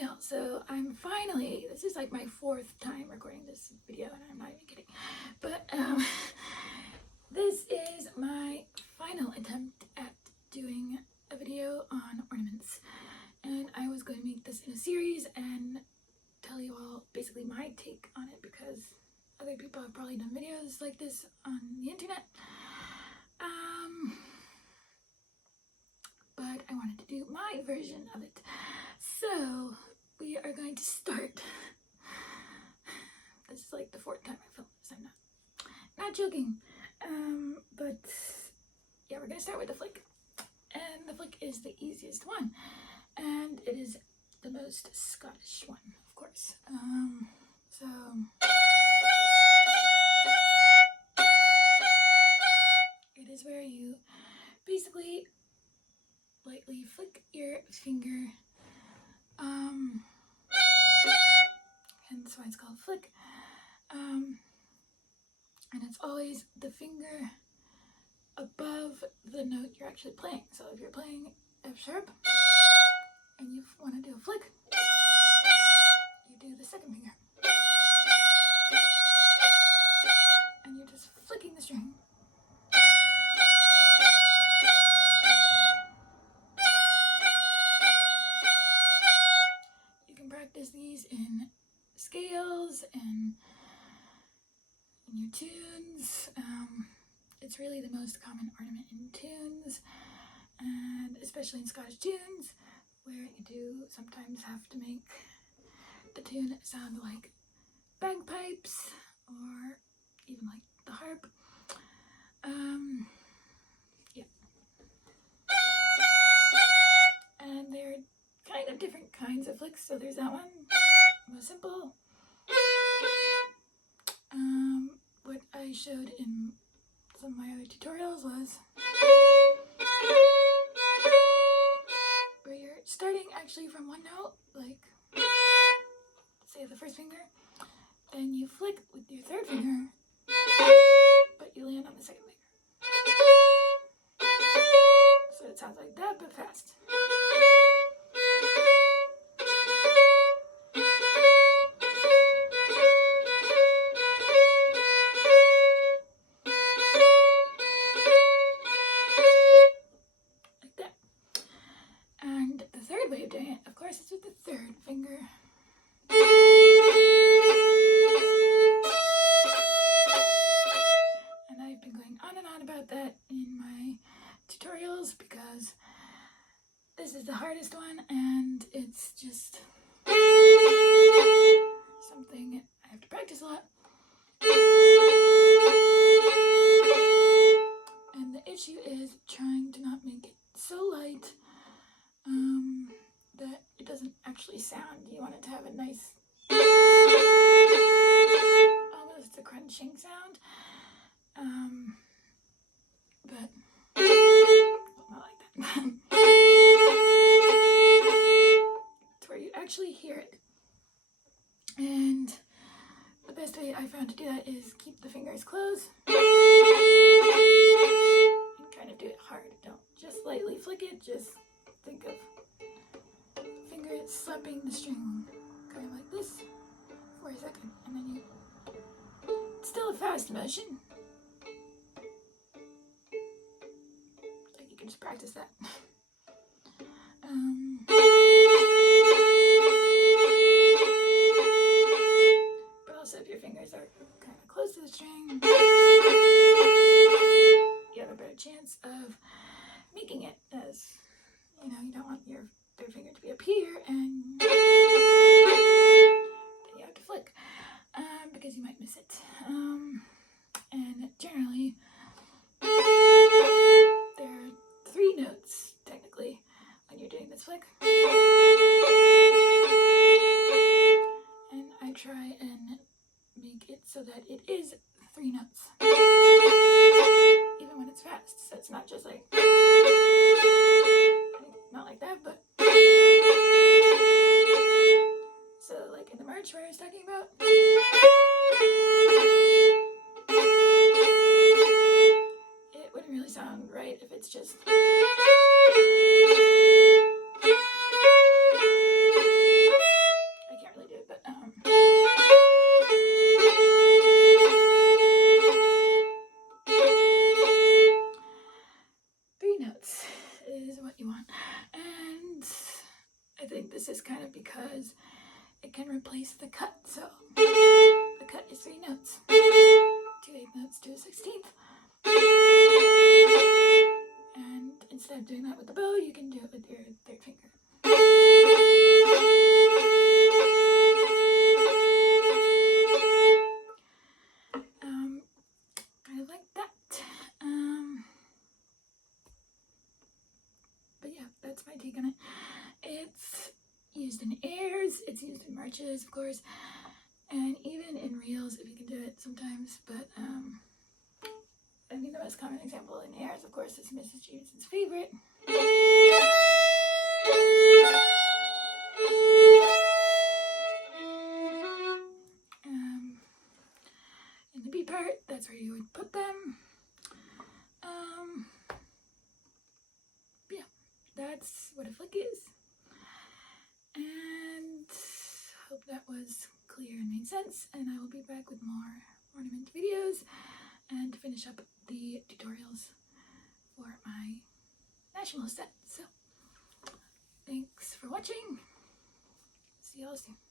while, so I'm finally, this is like my 4th time recording this video, and I'm not even kidding, but this is my final attempt at doing a video on ornaments, and I was going to make this in a series and tell you all basically my take on it, because other people have probably done videos like this on the internet, but I wanted to do my version of it. So we are going to start. This is like the 4th time I filmed this. I'm not joking. But yeah, we're gonna start with the flick, and the flick is the easiest one, and it is the most Scottish one, of course. So it is where you basically lightly flick your finger, hence why it's called flick, and it's always the finger above the note you're actually playing. So if you're playing F sharp and you want to do a flick, you do the 2nd finger, and you're just flicking the string. Practice these in scales and in your tunes. It's really the most common ornament in tunes, and especially in Scottish tunes, where you do sometimes have to make the tune sound like bagpipes or even like the harp. Yeah. And they're kind of different kinds of flicks. So there's that one, most simple. What I showed in some of my other tutorials was where you're starting actually from one note, like say the 1st finger, then you flick with your 3rd finger, but you land on the 2nd finger. So it sounds like that, but fast. Way of doing it, of course, is with the 3rd finger. And I've been going on and on about that in my tutorials because this is the hardest one, and it's just something I have to practice a lot. And the issue is trying to not make it so light that it doesn't actually sound. You want it to have a nice, almost a crunching sound, but not like that. It's where you actually hear it. And the best way I found to do that is keep the fingers closed and kind of do it hard. Don't just lightly flick it, just think of finger slapping the string kind of like this for a 2nd, and then it's still a fast motion. Like you can just practice that. But also if your fingers are kind of close to the string, you have a better chance of making it, as you know, you don't want your 3rd finger to be up here, and then you have to flick, because you might miss it. And generally, there are 3 notes, technically, when you're doing this flick. And I try and make it so that it is 3 notes, even when it's fast. So it's not just like, not like that, but so like in the march where I was talking about, it wouldn't really sound right if it's just think this is kind of because it can replace the cut. So the cut is 3 notes, 2 8 notes to a 16th. And instead of doing that with the bow, you can do it with your 3rd finger. Kind of like that. But yeah, that's my take on it. It's used in airs, it's used in marches, of course, and even in reels if you can do it sometimes. But I think the most common example in airs, of course, is Mrs. Jameson's Favorite. In the B part, that's where you would put them. Yeah, that's what a flick is. And hope that was clear and made sense. And I will be back with more ornament videos and to finish up the tutorials for my national set. So thanks for watching. See y'all soon.